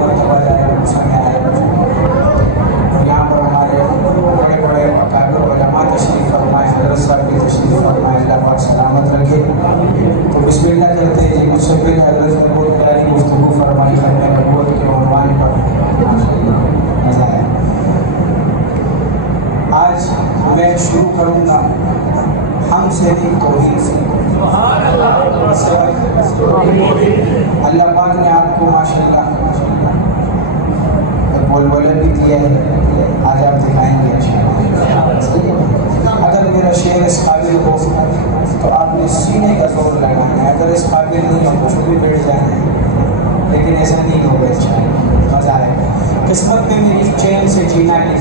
مرتبہ جائے سامنے آئے اور یہاں پر ہمارے بڑے بڑے اکابر علماء تشریف فرمائے، حضرت صاحب بھی تشریف فرمائے، اللہ پاک سلامت رکھے۔ تو بسم اللہ کرتے ہیں جی، مجھ سے پہلے حضرت نے بہت پیاری گفتگو فرمائی ختم نبوت کے عنوان پر، مزہ آیا۔ آج میں شروع کروں گا ہم سے نہیں توحید سے۔ اللہ پاک نے آپ کو ماشاءاللہ بولبلے بھی دیا ہے، آج آپ دکھائیں گے انشاءاللہ۔ اگر میرا شعر اس قابل ہو تو آپ نے سینے کا زور لگانا ہے، اگر اس قابل نہیں ہو تو بھی بیٹھ جانا ہے، لیکن ایسا نہیں ہوگا انشاءاللہ، مزہ آئے گا۔ قسمت میں میری چین سے جینا نہیں،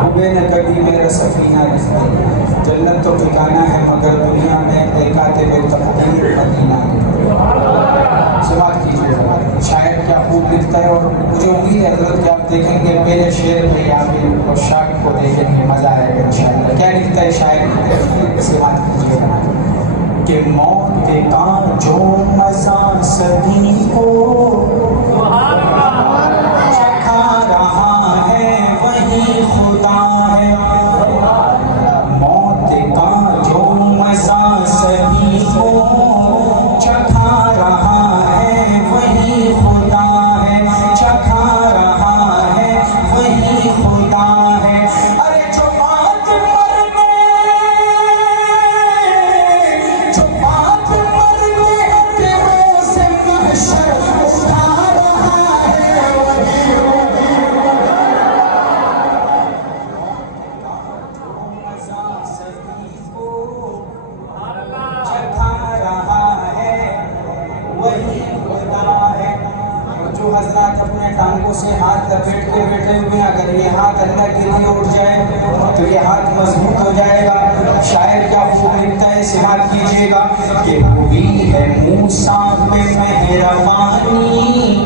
ڈوبے نہ کبھی میرا سفینہ نہیں، جنت تو ٹھکانا ہے مگر دنیا میں دیکھاتے بے تقدیر مدینہ نہیں۔ سماعت کیجیے گا، شاعر کیا خوب لکھتا ہے، اور مجھے امید ہے حضرت کہ آپ دیکھیں گے پہلے شعر میں آپ اور شاعر کو دیکھیں گے، مزہ آئے گا انشاءاللہ۔ کیا لکھتا ہے شاعر؟ سماعت کیجیے گا کہ موت کا جو مزہ سبھی کو چکھا رہا ہے وہی خدا ہے، موت کا جو مزہ سبھی کو چکھا رہا ہے وہی خدا ہے، چکھا رہا ہے وہی خدا ہے۔ ارے جو بات مرنے کے روز محشر اٹھا رہا ہے وہی جو حضرات اپنے ٹانگوں سے ہاتھ لپیٹ کے بیٹھے ہوئے، اگر یہ ہاتھ اللہ کے لیے اٹھ جائے تو یہ ہاتھ مضبوط ہو جائے گا۔ شاعر کیا خوب لکھتا ہے، سماعت کیجیے گا کہ ہوئی ہے موسیٰ پہ مہربانی،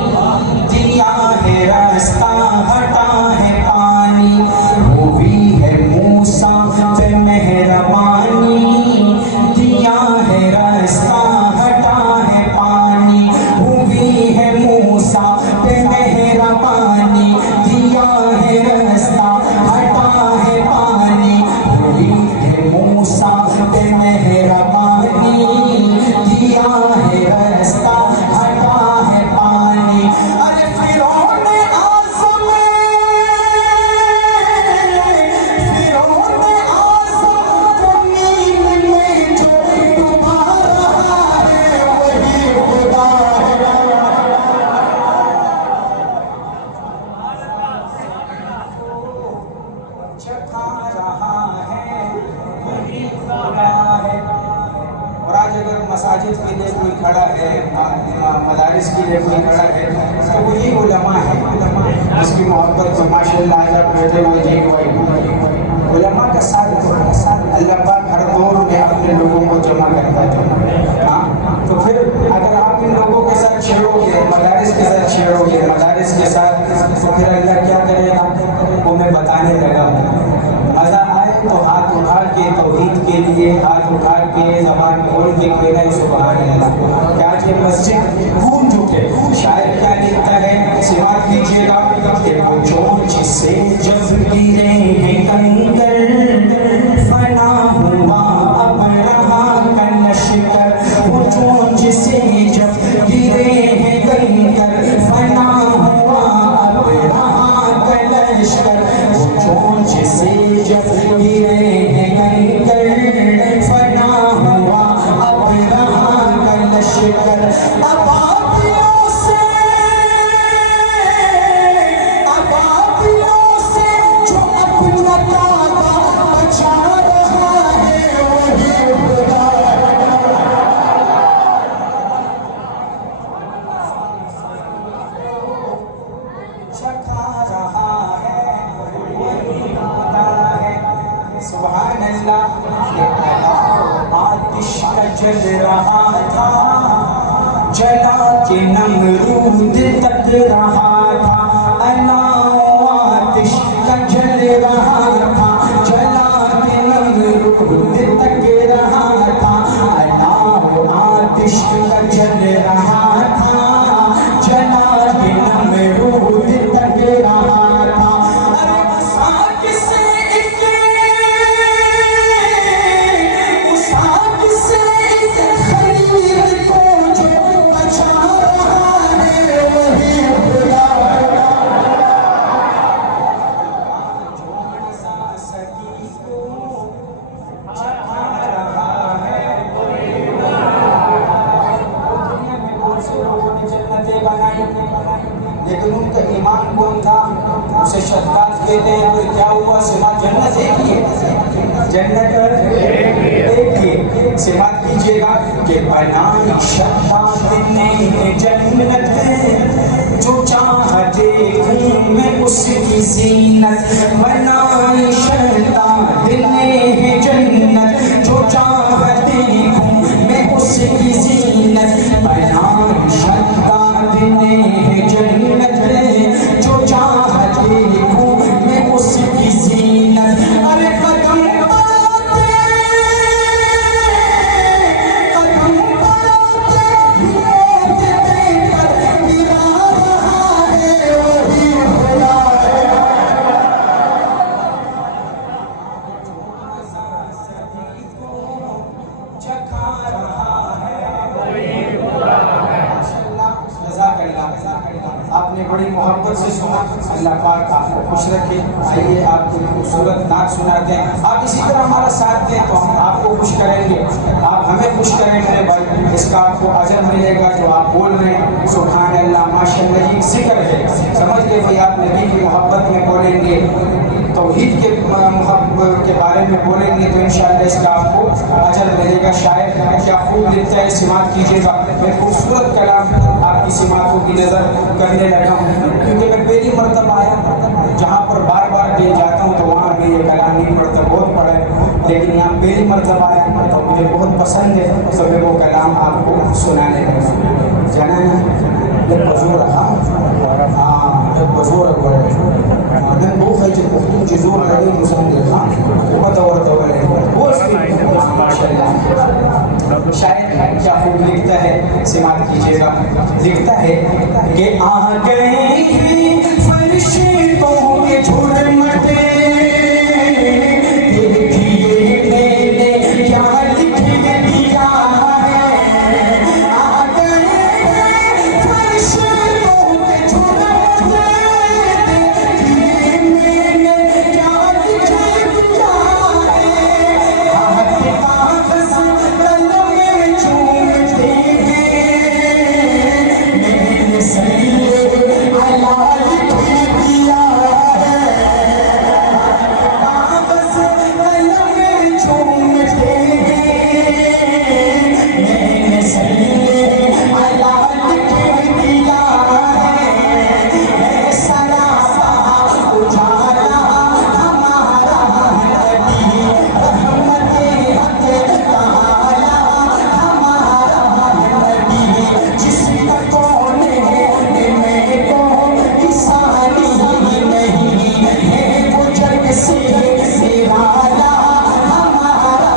دیا ہے راستہ ہٹا ہے پانی، ہوئی ہے موسیٰ پہ مہربانی، دیا ہے راستہ ہٹا ہے پانی، ہوئی ہے موسیٰ پہ مہربانی، دیا ہے راستہ ہٹا ہے پانی، ہوئی ہے موسیٰ پہ مہربانی، دیا ہے راستہ ہٹا ہے پانی۔ ارے فرعون اعظم کو نیل میں جو ڈوبا رہا ہے وہی خدا ہے، چکھا رہا ہے وہی خدا ہے۔ اور آج اگر مساجد کے لیے کوئی کھڑا ہے، مدارس کے لیے کوئی کھڑا ہے، تو وہی علماء ہے جس کی محبت میں ماشاءاللہ آج آپ بیٹھے ہوئے جی علماء کا ساتھ اللہ پاک ہر دور میں اپنے لوگوں کو جمع کرتا ہے۔ ہاں تو پھر اگر آپ ان لوگوں کے ساتھ چھیڑو گے، مدارس کے ساتھ چھیڑو گے، مدارس کے ساتھ، تو پھر اللہ کیا کرے گا وہ میں بتانے لگا ہوں۔ مزہ آئے تو ہاتھ اٹھا کے توحید کے لیے ہاتھ اٹھا کے زبان کھول کے کہنا سبحان اللہ، کہ آج یہ مسجد گونج اٹھے۔ شاعر کیا لکھتا ہے، سماعت کیجیے گا کہ وہ چونچ سے جب گرے ہیں کنکر، فنا ہوا اب رہا کا لشکر، وہ چونچ سے جب گرے ہیں کنکر، فنا ہوا اب رہا کا لشکر، وہ چونچ سے جب گرے ہیں کنکر، فنا ہوا اب رہا کا لشکر۔ ابابیلوں سے جو اپنا کعبہ بچا رہا ہے وہی خدا ہے، چکھا رہا ہے وہی خدا ہے۔ سبحان اللہ۔ آتش کا جل رہا تھا، جلا کے نمرود تک رہا تھا، آتش کا جل رہا تھا، جلا کے نمرود تک رہا تھا، آتش کا جل رہا تھا، جلا کے امام کون تھا؟ اسے شداد کہتے ہیں. اور کیا ہوا؟ سماعت جنت ایک ہی ہے، جنت ایک ہی ہے. سماعت کیجئے گا کہ بنائی شداد نے جنت ہے، جو چاہتے ہوں میں اس کی زینت. بنائی شداد نے جنت، جو چاہتے ہوں میں اس کی زینت. بنائی شداد نے جنت ہے، جو چاہتے ہوں میں اس کی زینت. ارے قدم پڑھاتے قدم پڑھاتے موت دے کر گرا رہا ہے وہی خدا ہے. صدی کو چکھا رہا ہے وہی خدا ہے. جزاک اللہ. آپ نے بڑی محبت سے سنا. اللہ پاک آپ کو خوش رکھے. آئیے آپ کو خوبصورت نعت سناتے ہیں. آپ اسی طرح ہمارا ساتھ دیں تو ہم آپ کو خوش کریں گے، آپ ہمیں خوش کریں گے بھائی. اس کا آپ کو اجر ملے گا جو آپ بول رہے ہیں. سبحان اللہ، ماشاء اللہ. یہ ذکر ہے، سمجھ کے بھائی آپ نبی کی محبت میں بولیں گے، توحید کے محبت کے بارے میں بولیں گے تو انشاءاللہ اس کا آپ کو اجر ملے گا. شاید کیا خوب لکھتا ہے، سماعت کیجیے گا. میں خوبصورت کلام آپ کی سماعتوں کی نظر کرنے لگا ہوں، کیونکہ میں پہلی مرتبہ آیا. جہاں پر بار بار بھی جاتا ہوں تو وہاں میں یہ کلام نہیں پڑھتا، بہت پڑھا ہے، لیکن یہاں پہلی مرتبہ آیا تو مجھے بہت پسند ہے. تو میں وہ کلام آپ کو سنانے لگا. جانا ہے ایک بزور ایک بزور من بو خیج پختون چی زور لگی مسلم دل خان وہ دور دور ہے وہ ماشاءاللہ. شاید کیا خوب لکھتا ہے، سماعت کیجیے گا. لکھتا ہے کہ آ گئے فرشتوں کے جھرمٹے، دیکھیے میں نے کیا لکھ دیا ہے. آ گئے فرشتوں کے جھرمٹے، دیکھیے میں نے کیا لکھ دیا ہے. ہاتھ کاغذ قلم میں چومتے ہیں، میں نے صلی اللہ لکھ دیا ہے. کاغذ قلم میں چومتے ہیں، میں نے صلی اللہ لکھ دیا ہے. اے سراپا اجالا ہمارا نبی، رحمت حق تعالی ہمارا نبی، جس کا کونے میں کوئی ثانی نہیں ہے، وہ جگ سے نرالا ہمارا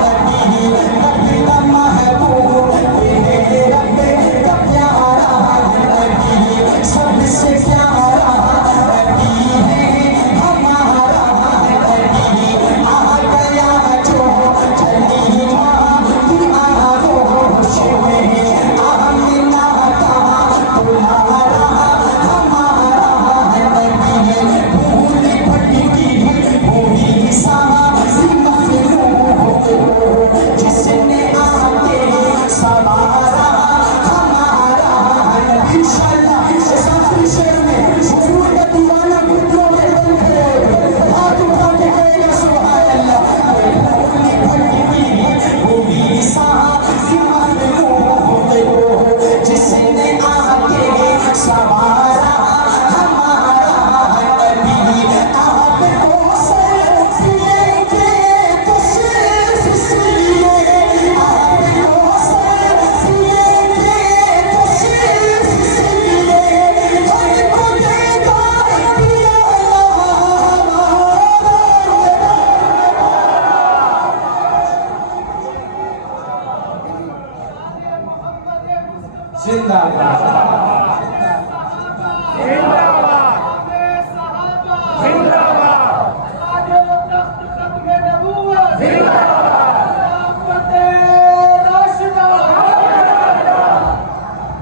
نبی. رب کا محبوب ہے، رب کا پیارا نبی، سب سے پیارا نبی ہے ہمارا نبی. آ گیا جو جلی ماں کی آغوش میں، آمنہ کا دلارا ہمارا نبی. پھول پھٹتی ہوئی ساری مخلوق کو، جس نے آ کے سنوارا ہمارا نبی. انشاءاللہ اس آخری شعر میں حضور کا دیوانہ گھٹنوں میں دم کھڑے ہوئے ہاتھ اٹھا کے کہے گا سبحان اللہ. پھول پھٹتی ہوئی ساری مخلوق کو، جس نے آ کے سنوارا ہمارا نبی. آپ کو سر پھریں گے تو صرف اس لیے، آپ کو سر پھریں گے تو صرف اس لیے، ہم کو دے گا پیالہ ہمارا. زندہ باد.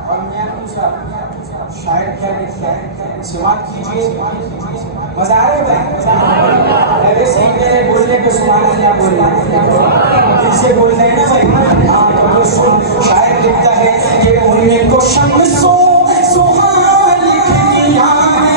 اور میں پوچھا شاعر کیا لکھتا ہے، سماعت کیجیے. مزہ آ رہا ہے؟ ارے صحیح ہے، بولنے پہ سبحان اللہ بولنا، دل سے بولنا ہے نا بھائی. ہاں تو وہ سن. شاعر لکھتا ہے کہ انہیں کو شمسوں سہاں لکھ دیا ہے،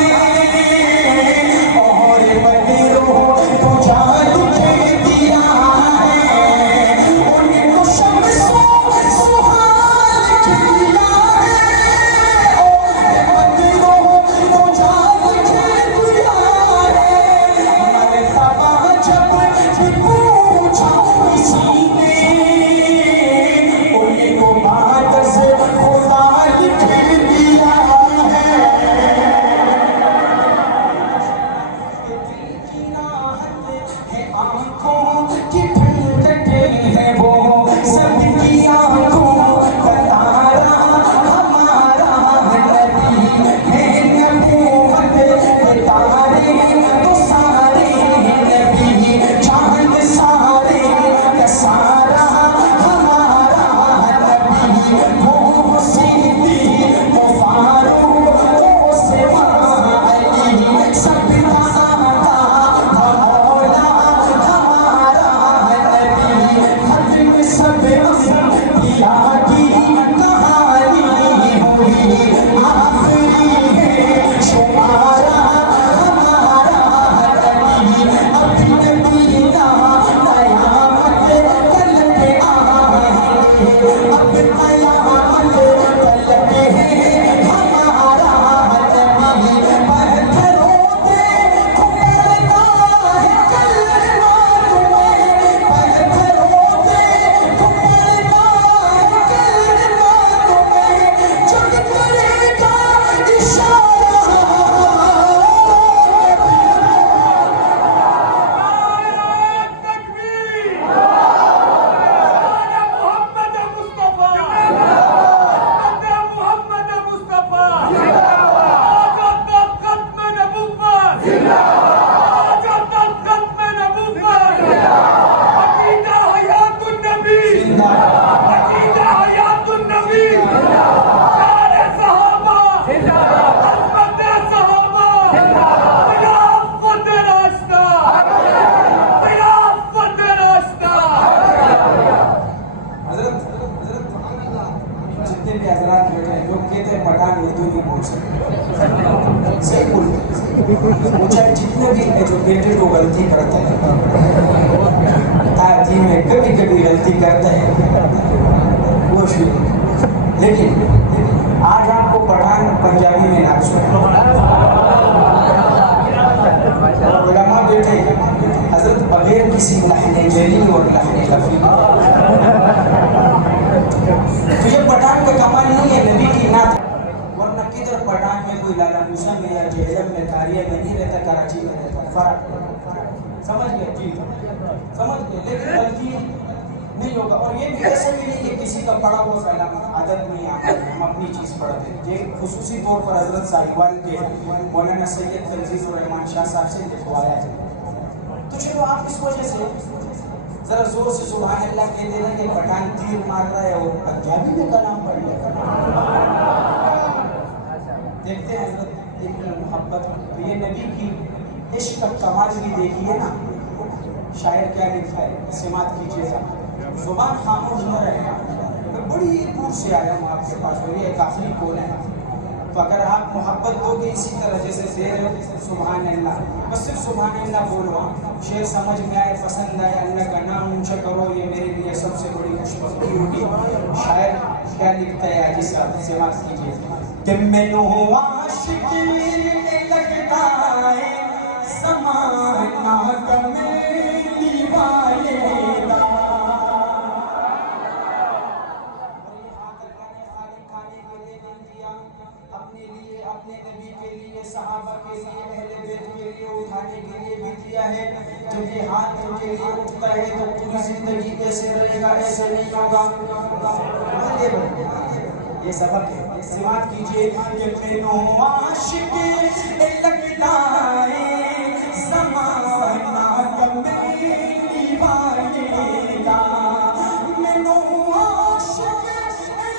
وہ سیدھی وہ فاروق وہ عثمان علی سب کا مولا ہمارا نبی ختم سب انبیاء کی کہانی ہوئی آخری ہے شمارا ہمارا نبی اپنے پیدا قیامت کل کے آئے اب قیامت کل کے ہے ہمارا نبی پتھروں پہ کھلتا ہے کلمہ تمہیں پتھروں پہ کھلتا ہے کلمہ تمہیں جب کرے گا اشارہ جتنے بھی حضرات بیٹھے ہیں لوگ کہتے ہیں پٹھان اردو نہیں بول سکتے صحیح بولتے مجھے جتنے بھی ایجوکیٹڈ وہ غلطی کرتے ہیں تعلیم میں کبھی کبھی غلطی کرتے ہیں وہ شروع لیکن آج آپ کو پٹھان پنجابی میں نہ سنیں علماء بیٹھے حضرت بغیر کسی لحن جلی اور لحن خفی تو یہ پٹھان کا کمال نہیں ہے نبی کی نعت ورنہ کدھر پٹھان میں کوئی لالا موسیٰ میں یا جہلم میں کاریہ میں نہیں رہتا کراچی میں رہتا فرق سمجھ گئے جی سمجھ گئے لیکن غلطی نہیں ہوگا اور یہ بھی ایسا بھی نہیں کہ کسی کا پڑھا ہوا کلام عادت نہیں آتا ہم اپنی چیز پڑھتے ہیں یہ خصوصی طور پر حضرت صاحبان کے مولانا سید تلزیز الرحمان شاہ صاحب سے لکھوایا ہے تو چلو آپ اس وجہ سے ذرا زور سے سبحان اللہ کہتے ہیں کہ پٹھان تیر مار رہا ہے اور پنجابی میں کلام پڑھ لے دیکھتے ہیں حضرت ابن محبت تو یہ نبی کی عشق کا کمال بھی دیکھیے نا شاعر کیا لکھتا ہے سماعت کیجیے گا زبان خاموش نہ رہے میں بڑی دور سے آیا ہوں آپ کے پاس اور یہ ایک آخری کون ہے تو اگر آپ محبت دو گے اسی طرح جیسے زیر سبحان اللہ بس صرف سبحان اللہ بولو شعر سمجھ میں آئے پسند آئے اللہ کا نام اونچا کرو یہ میرے لیے سب سے بڑی خوشبختی ہوگی شاعر کیا لکھتا ہے آج اس آپ سے بات کیجیے کہ میں نو عاشق لگتا ہے سمانا کمیلی والے دا اپنے لیے اپنے نبی کے لیے صحابہ کے لیے اہل بیت کے لیے اٹھانے کے لیے بھی دیا ہے جب یہ ہاتھ ان کے لیے اٹھتا ہے تو پوری زندگی کیسے رہے گا ایسے نہیں ہوگا یہ سبق ہے سماعت کیجئے کہ میں نو عاشق لگتا ہے زمانہ کمیلی والے دا میں نو عاشق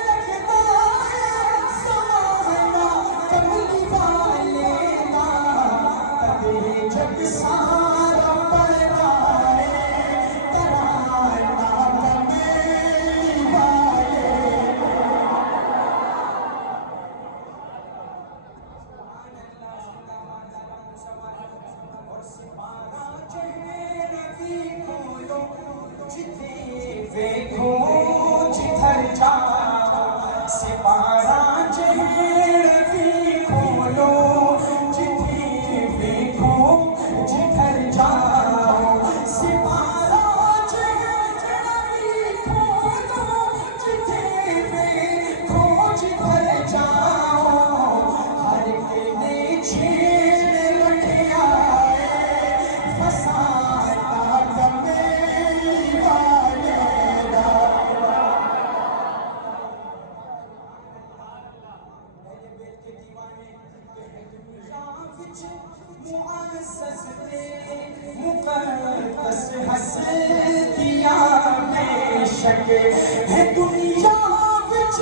لگتا ہے زمانہ کمیلی والے دا تبھی جگ سارا پڑتا ہے ترانا کمیلی والے مقدس ہستیاں بے شک ہے دنیا وچ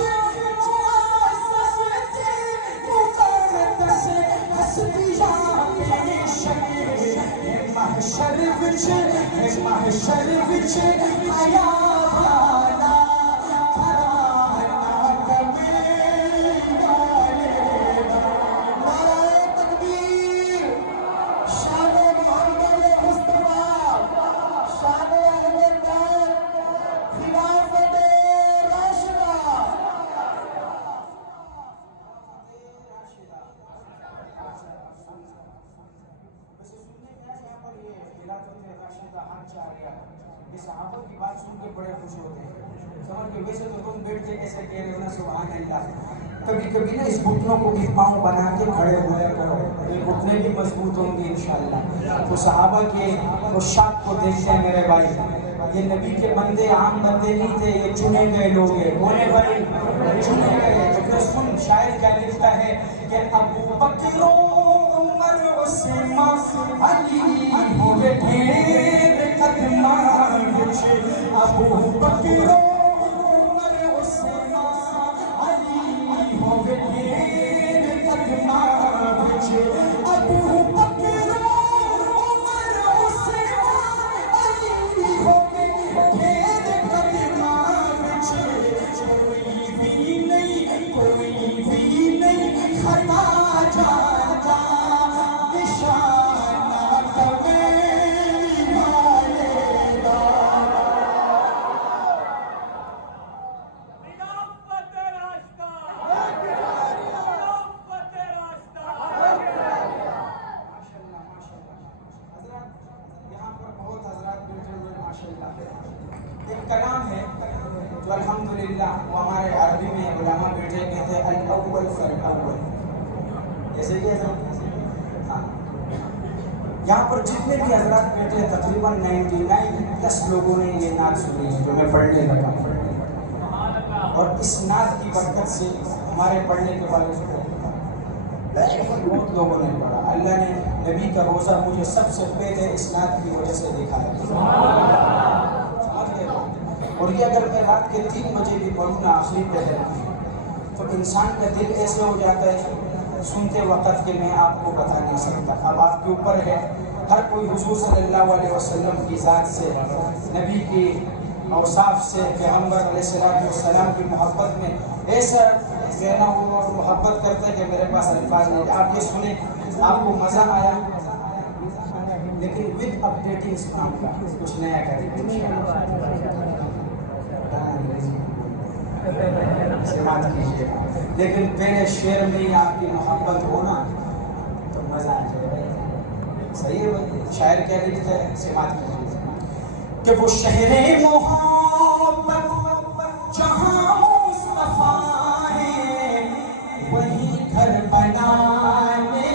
خوش ہوتے ہیں. سمجھ گئے؟ ویسے تو تم بیٹھ کے کیسے کہہ رہے ہو نا سبحان اللہ. کبھی کبھی نا اس گھٹنوں کو بھی پاؤں بنا کے کھڑے ہویا کرو, یہ گھٹنے بھی مضبوط ہوں گے انشاءاللہ. تو صحابہ کے عشاق کو دیکھتے ہیں میرے بھائی, یہ نبی کے بندے عام بندے نہیں تھے, یہ چنے گئے لوگ ہیں. کونے بھائی چنے گئے. تو پھر سن شاعر کیا لکھتا ہے کہ ابو بکر عمر عثمان علی ہوئے ڈھیر قدمان بچ. ابو بکر عمر عثمان علی ہوئے ڈھیر قدمان بچ. ابو بکر عمر عثمان علی ہوئے ڈھیر قدمان بچ. کوئی بھی نہیں, کوئی بھی نہیں خطا جاتا نشانہ کبھی مالے گا. ایک کلام ہے جو الحمدللہ وہ ہمارے عربی میں علماء بیٹھے کہتے ہیں الاول فالاول. ایسے ہی حضرت ہاں, یہاں پر جتنے بھی حضرات بیٹھے ہیں تقریباً 99+ لوگوں نے یہ نعت سنی ہے جو میں پڑھنے لگا. اور اس نعت کی برکت سے ہمارے پڑھنے کے بعد اس کو بہت لوگوں نے پڑھا. اللہ نے نبی کا روزہ مجھے سب سے پہلے اس نعت کی وجہ سے دیکھا ہے. اور یہ اگر میں رات کے 3 بجے بھی پڑھوں نا آخری پہر تو انسان کا دل ایسے ہو جاتا ہے سنتے وقت کہ میں آپ کو بتا نہیں سکتا. اب آپ کے اوپر ہے, ہر کوئی حضور صلی اللہ علیہ وسلم کی ذات سے, نبی کی اوصاف سے, پیغمبر علیہ السلام کی محبت میں ایسا کہنا ہوا اور محبت کرتا ہے کہ میرے پاس الفاظ نہیں. آپ یہ سنیں, آپ کو مزہ آیا, لیکن ود اپڈیٹنگ اسلام کا کچھ نیا کریں سماعت کیجیے. لیکن پہلے شعر میں ہی آپ کی محبت ہونا تو مزہ آ جائے. صحیح ہے بھائی, شاعر کیا لکھتا ہے, سماعت کیجیے کہ وہ شہر محبت جہاں مصطفیٰ ہے وہی گھر بنانے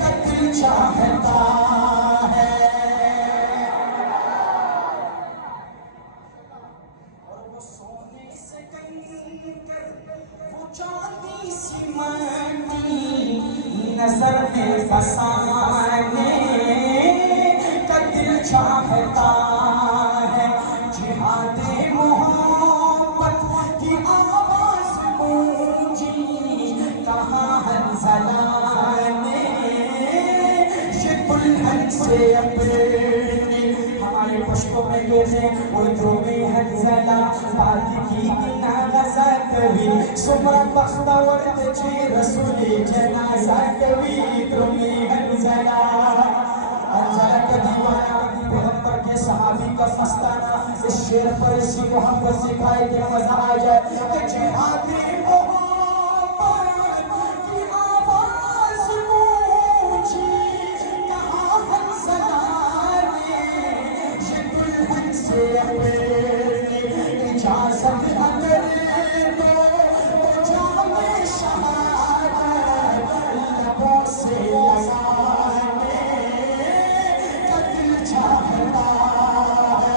کا دل چاہتا ہے. اور وہ سونے سے کنکر وہ چاندی سی مٹی نظر میں بسانے کا دل چاہتا ہے. جہاد محبت کی آواز گونجی کہاں حنزلہ نے یہ دلہن سے اپنی. ہمارے پشتوں میں یہ ہے اردو میں حنزلہ بات کی بنا غزہ کبھی سمرہ بختور تجھے رسول جنازہ کبھی تمہیں حنزلہ. حنزلہ کا دیوانہ پیغمبر کے صحابی کا مستانہ اس شعر پر اسی محبت سکھائے کہ مزہ آ جائے کہ جہاد محبت کی آواز گونجی کہاں حنزلہ نے یہ دلہن سے اپنی اجازت اگر دو جام شہادت لبوں سے لگانے کا دل چاہتا ہے.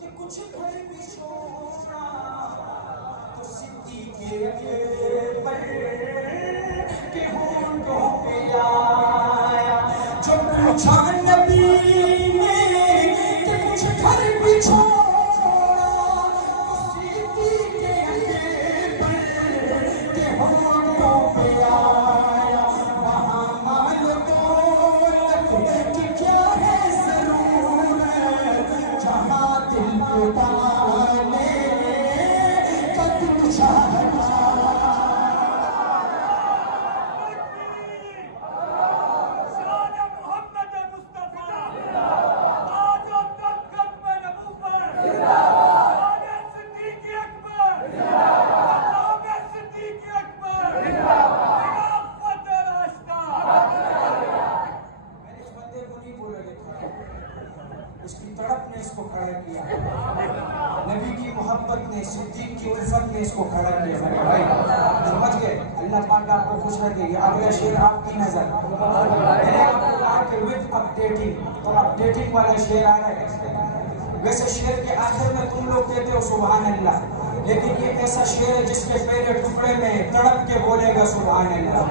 کہ کچھ گھر بھی چھوڑا تو صدیق کے اکبر کے ہونٹوں پہ آیا. جو پوچھا نبی نے کہ کچھ گھر بھی چھوڑا تو صدیق کے اکبر کے ہونٹوں پہ آیا. وہاں مال دولت کی کیا ہے ضرورت جہاں دل لٹانے کا دل چاہتا. نے اس کو کھڑا کیا، نبی کی محبت نے، صدیق کی الفت نے اس کو کھڑا کیا. میرے بھائی سمجھ گئے؟ اللہ پاک آپ کو خوش رکھے گی. اگلا شعر آپ کی نظر، میں نے آپ کو کہا کہ وتھ اپڈیٹنگ، تو اپڈیٹنگ والا شعر آ رہا ہے. ویسے شعر کے آخر میں تم لوگ کہتے ہو سبحان اللہ، لیکن یہ ایسا شعر ہے جس کے پہلے ٹکڑے میں تڑپ کے بولے گا سبحان اللہ.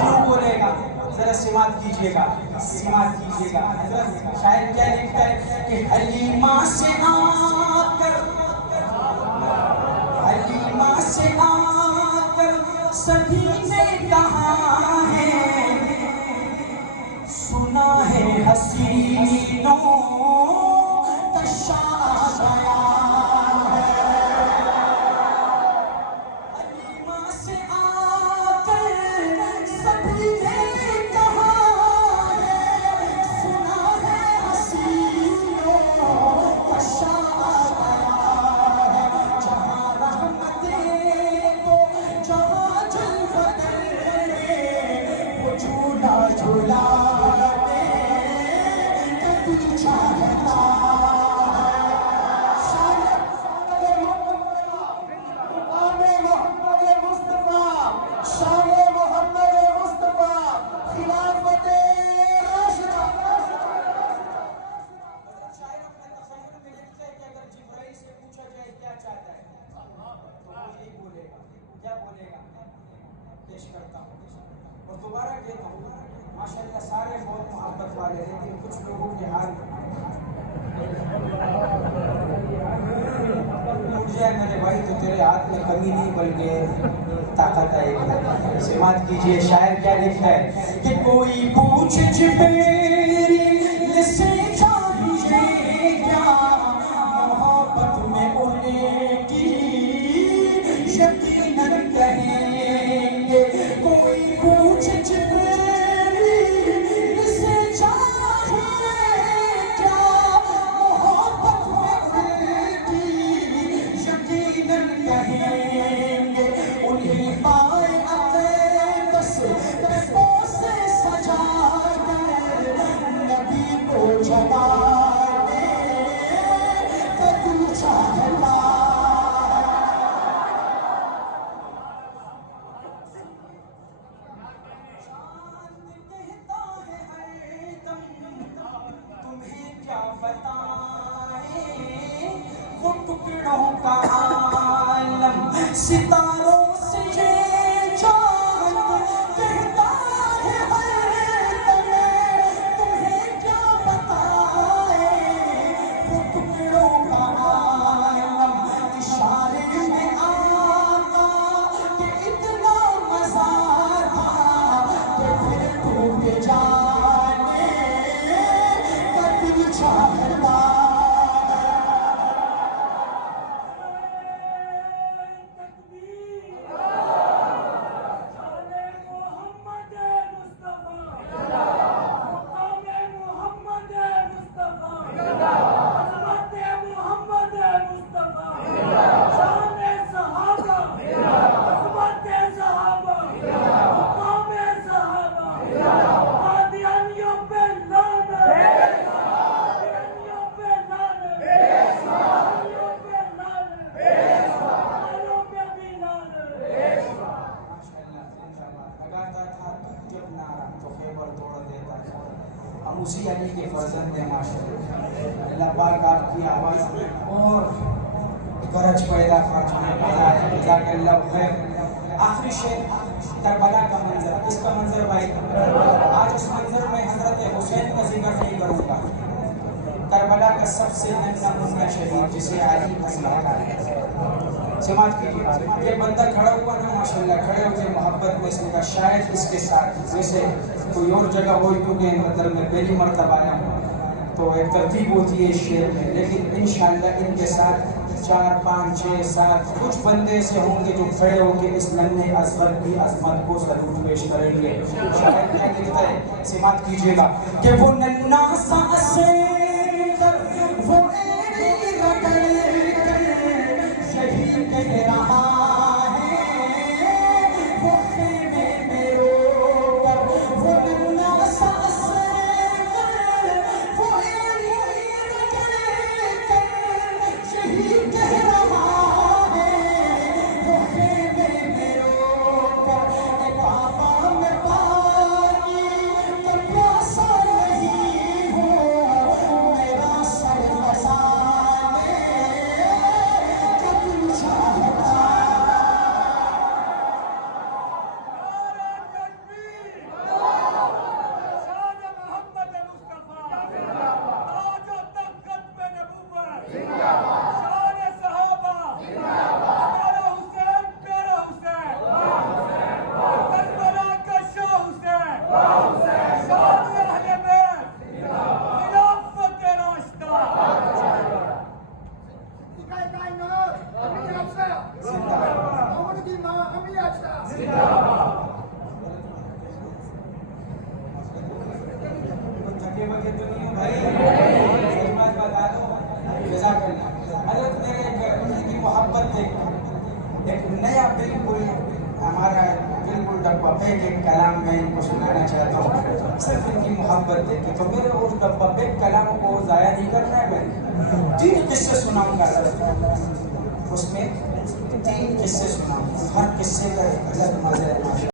کیوں بولے گا؟ ذرا سماعت کیجئے گا، سماعت کیجئے گا. حضرت شاید کیا لکھتا ہے کہ حلیمہ سے آ کر، حلیمہ سے آ کر سبھی نے کہا ہے، سنا ہے حسینوں کا شاہ آیا ہے. حلیمہ سے آ کر سبھی نے کہا ہے، سنا ہے حسینوں کا شاہ آیا ہے. جہاں رحمتیں تو جہاں جلوگر ہے، وہ جھولا جھولا اور دوبارہ کہتا ہوں ماشاءاللہ سارے بہت محبت والے، لیکن کچھ لوگوں کے حال اٹھ جائے میرے بھائی تو تیرے ہاتھ میں کمی نہیں بلکہ طاقت آئے گی. سماعت کیجئے. شاعر کیا لکھتا ہے کہ کوئی پوچھ جبریل سے چاہیے کیا محبت میں انہیں کی یقیناً کہیں گے. کوئی پوچھ جبریل سے چاہیے کیا محبت میں انہیں کی یقیناً کہیں گے. انہیں پائے عقیدت سے سجا کر نبی کو جمانے کا دل چاہتا. تمہیں کیا بتائیں وہ ٹکڑوں کا عالم، ستاروں سے یہ چاند کہتا ہے ہر دم. تمہیں کیا بتائیں وہ ٹکڑوں کا عالم، اشارے میں آقا کہ اتنا مزہ تھا کہ پھر ٹوٹ جانے کا دل چاہتا. ہم اسی علی کے فرزند ہیں ماشاءاللہ. اللہ پاک آپ کی آواز میں اور گرج پیدا فرمائے. جزاک اللہ خیر. آخری شعر کربلا کا منظر. کس کا منظر بھائی؟ آج اس منظر میں حضرت حسین کا ذکر نہیں کروں گا. کربلا کا سب سے ننھا منھا شہید جسے علی کہا ہے. سماعت کیجیے. یہ بندہ کھڑا ہوا نا ماشاءاللہ، کھڑے ہوئے محبت میں اس نے کہا شاید اس کے ساتھ جیسے کوئی اور جگہ ہو، کیونکہ مطلب میں پہلی مرتبہ آیا ہوں تو ایک ترتیب ہوتی ہے اس شعر میں، لیکن انشاءاللہ ان کے ساتھ 4 5 6 7 کچھ بندے ایسے ہوں گے جو کھڑے ہو کے اس ننھے اصغر کی عظمت کو سلوٹ پیش کریں گے. شاید کیا لکھتا ہے، سماعت کیجیے گا کہ وہ ننھا سا اصغر وہ ایڑی رگڑ کر یہی کہہ رہا ہے، وہ خیمے میں رو کر وہ ننھا سا اصغر وہ ایڑی رگڑ کلمات بتا دو. جزاک اللہ. حضرت میرے ان کی محبت دیکھ ایک نیا بالکل ہمارا بالکل ڈبہ پیک ایک کلام میں ان کو سنانا چاہتا ہوں صرف ان کی محبت دیکھ کے. تو میرے اس ڈبہ پیک کلام کو ضائع نہیں کرنا ہے. میں 3 قصے سناؤں گا. اس میں 3 قصے سناؤں گا. ہر قصے کا ایک الگ مزہ ہے.